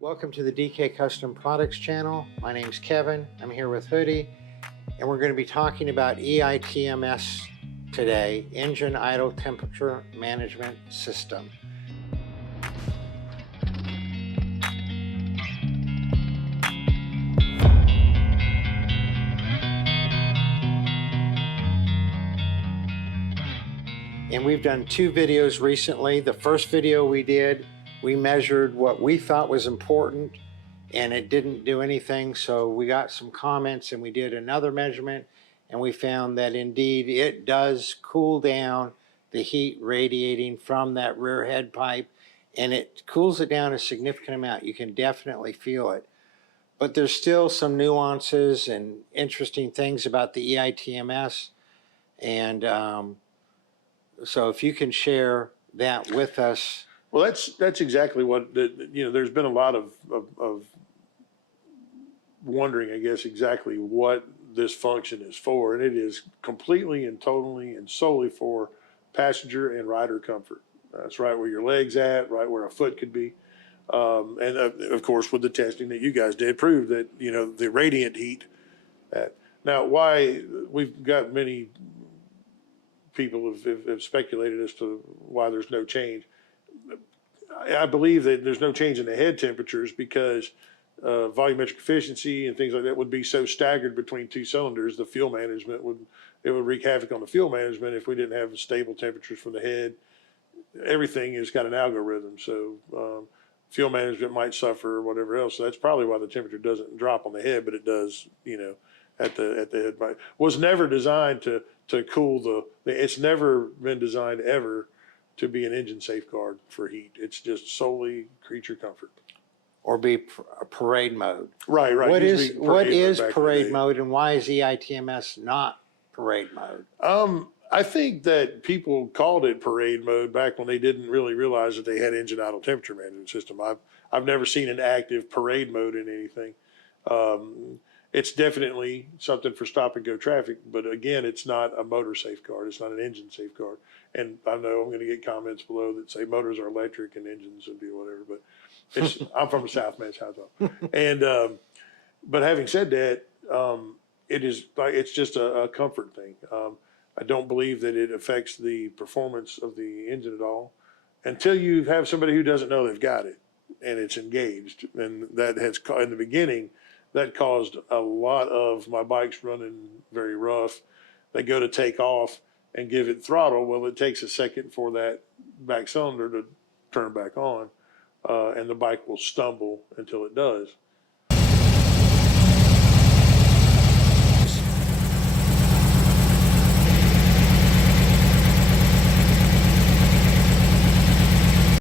Welcome to the DK Custom Products channel. My name's Kevin. I'm here with Hoodie, and we're going to be talking about EITMS today, Engine Idle Temperature Management System. And we've done two videos recently. The first video we did, we measured what we thought was important and it didn't do anything. So we got some comments and we did another measurement and we found that indeed it does cool down the heat radiating from that rear head pipe, and it cools it down a significant amount. You can definitely feel it. But there's still some nuances and interesting things about the EITMS. And so if you can share that with us. Well, that's exactly what, there's been a lot of wondering, I guess, exactly what this function is for. And it is completely and totally and solely for passenger and rider comfort. That's right where your leg's at, right where a foot could be. And of course, with the testing that you guys did, proved that, the radiant heat. Now, why we've got many people have speculated as to why there's no change. I believe that there's no change in the head temperatures because volumetric efficiency and things like that would be so staggered between two cylinders. The fuel management would wreak havoc on the fuel management if we didn't have stable temperatures from the head. Everything has got an algorithm, so fuel management might suffer or whatever else. So that's probably why the temperature doesn't drop on the head, but it does, at the head pipe. Was never designed to cool it's never been designed ever to be an engine safeguard for heat. It's just solely creature comfort. Or be parade mode. Right. What is parade mode, and why is EITMS not parade mode? I think that people called it parade mode back when they didn't really realize that they had engine idle temperature management system. I've never seen an active parade mode in anything. It's definitely something for stop and go traffic, but again, it's not a motor safeguard. It's not an engine safeguard. And I know I'm going to get comments below that say motors are electric and engines would be whatever, but I'm from the South, man. It's how I talk. And but having said that, it's just a comfort thing. I don't believe that it affects the performance of the engine at all until you have somebody who doesn't know they've got it and it's engaged. And that has, in the beginning, that caused a lot of my bikes running very rough. They go to take off and give it throttle. Well, it takes a second for that back cylinder to turn back on, and the bike will stumble until it does.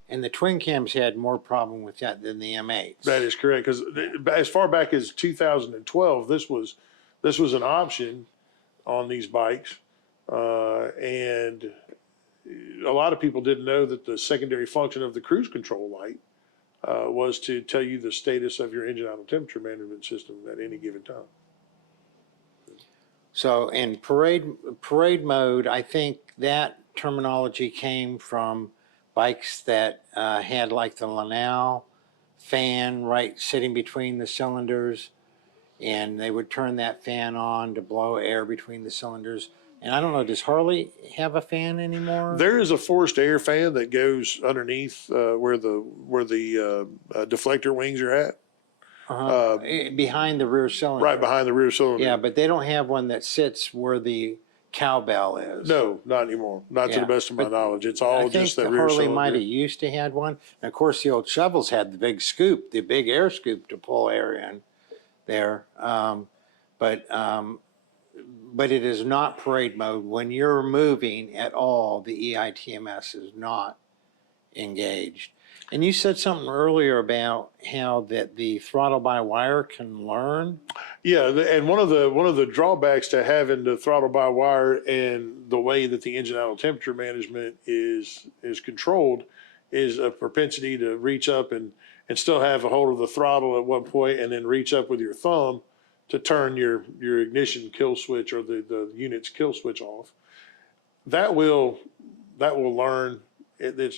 And the twin cams had more problem with that than the M8s. That is correct, because as far back as 2012, this was an option on these bikes, and a lot of people didn't know that the secondary function of the cruise control light was to tell you the status of your engine idle temperature management system at any given time. So in parade mode, I think that terminology came from bikes that had like the Lanao fan right sitting between the cylinders, and they would turn that fan on to blow air between the cylinders. And I don't know, does Harley have a fan anymore? There is a forced air fan that goes underneath where the deflector wings are at. Behind the rear cylinder. Right behind the rear cylinder. Yeah, but they don't have one that sits where the cowbell is. No, not anymore. Not to the best of my knowledge. It's all just that rear cylinder. I think Harley might have used to had one. And of course, the old shovels had the big scoop, the big air scoop to pull air in there. But it is not parade mode. When you're moving at all, the EITMS is not engaged. And you said something earlier about how that the throttle by wire can learn. Yeah, and one of the drawbacks to having the throttle by wire and the way that the engine idle temperature management is controlled is a propensity to reach up and still have a hold of the throttle at one point and then reach up with your thumb to turn your ignition kill switch or the unit's kill switch off. That will learn.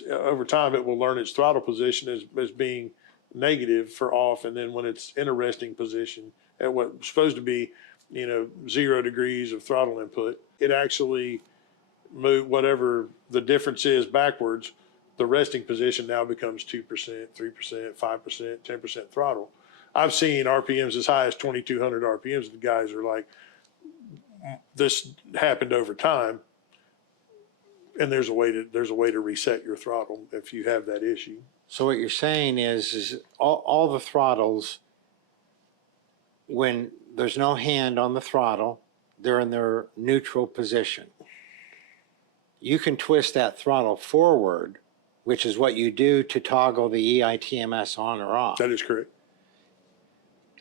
Over time, it will learn its throttle position as being negative for off, and then when it's in a resting position at what's supposed to be, 0 degrees of throttle input, it actually move whatever the difference is backwards. The resting position now becomes 2%, 3%, 5%, 10% throttle. I've seen RPMs as high as 2,200 RPMs. The guys are like, this happened over time, and there's a way to reset your throttle if you have that issue. So what you're saying is all the throttles, when there's no hand on the throttle, they're in their neutral position. You can twist that throttle forward, which is what you do to toggle the EITMS on or off. That is correct.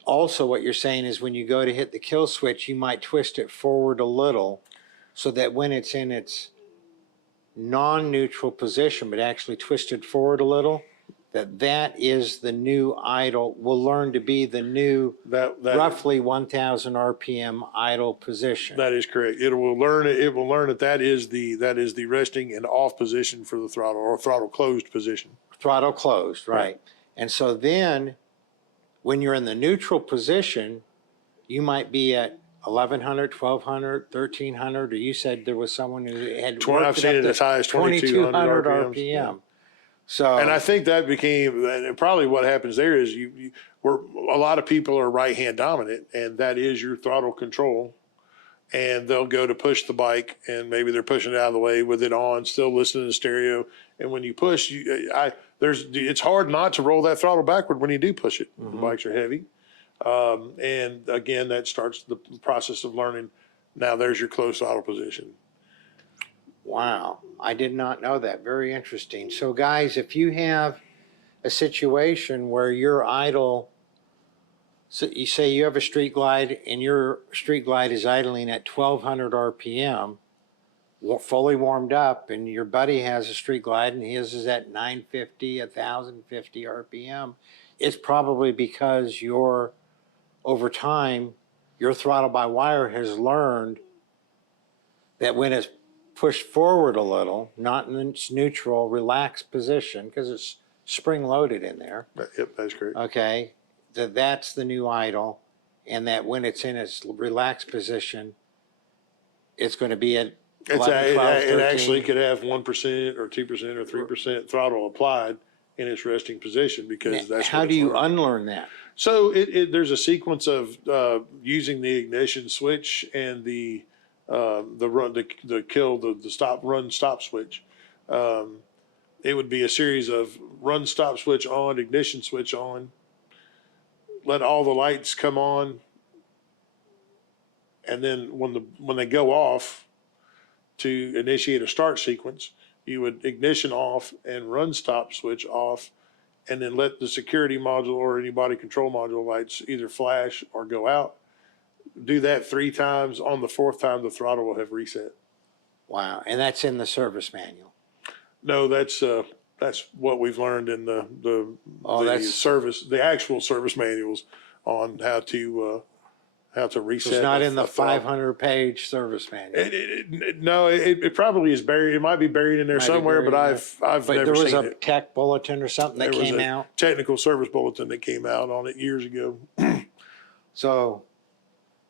Also, what you're saying is when you go to hit the kill switch, you might twist it forward a little so that when it's in its non-neutral position, but actually twisted forward a little, that is the new idle, will learn to be the new roughly 1,000 RPM idle position. That is correct. It will learn that is the resting and off position for the throttle, or throttle closed position. Throttle closed, right. And so then when you're in the neutral position, you might be at 1,100, 1,200, 1,300, or you said there was someone who had worked I've seen it as high as 2,200 RPMs. RPM. So, and I think that became, and probably what happens there is a lot of people are right hand dominant, and that is your throttle control. And they'll go to push the bike, and maybe they're pushing it out of the way with it on, still listening to stereo. And when you push, it's hard not to roll that throttle backward when you do push it. The bikes are heavy. And again, that starts the process of learning. Now there's your closed throttle position. wow, I did not know that. Very interesting. So guys, if you have a situation where you're idle, so you say you have a street glide and your street glide is idling at 1,200 RPM, fully warmed up, and your buddy has a street glide and his is at 950, 1,050 RPM, it's probably because over time, your throttle by wire has learned that when it's pushed forward a little, not in its neutral, relaxed position, because it's spring-loaded in there. Yep, that's correct. Okay, that's the new idle, and that when it's in its relaxed position, it's going to be at 11, 12, 13. It actually could have 1% or 2% or 3% throttle applied in its resting position, because that's how do you unlearn that? So there's a sequence of using the ignition switch and the run stop switch. It would be a series of run stop switch on, ignition switch on, let all the lights come on, and then when they go off, to initiate a start sequence, you would ignition off and run stop switch off, and then let the security module or any body control module lights either flash or go out. Do that 3 times. On the 4th time, the throttle will have reset. Wow, and that's in the service manual. No, that's what we've learned in the actual service manuals on how to reset. It's not in the 500-page service manual. No, it probably is buried. It might be buried in there somewhere, but I've never seen it. There was a tech bulletin or something that came out? Technical service bulletin that came out on it years ago. So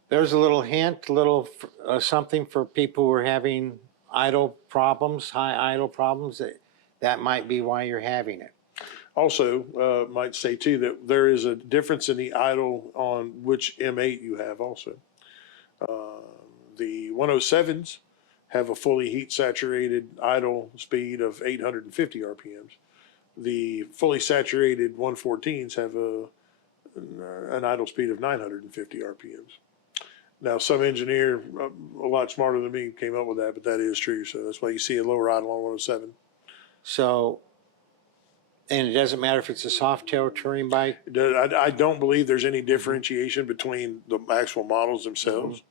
there's a little hint, something for people who are having idle problems, high idle problems, that might be why you're having it. Also, might say too that there is a difference in the idle on which M8 you have also. The 107s have a fully heat saturated idle speed of 850 RPMs. The fully saturated 114s have an idle speed of 950 RPMs. Now, some engineer a lot smarter than me came up with that, but that is true. So that's why you see a lower idle on 107. So, and it doesn't matter if it's a soft tail touring bike? I don't believe there's any differentiation between the actual models themselves.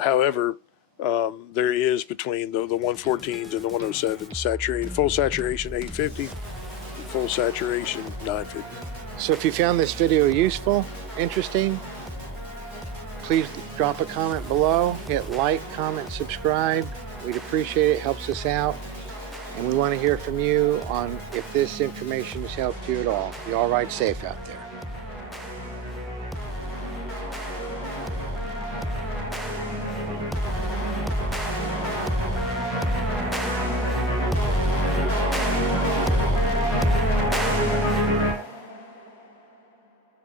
However, there is between the 114s and the 107s. Saturated, full saturation 850, full saturation 950. So if you found this video useful, interesting, please drop a comment below, hit like, comment, subscribe. We'd appreciate it, helps us out. And we want to hear from you on if this information has helped you at all. You all ride safe out there.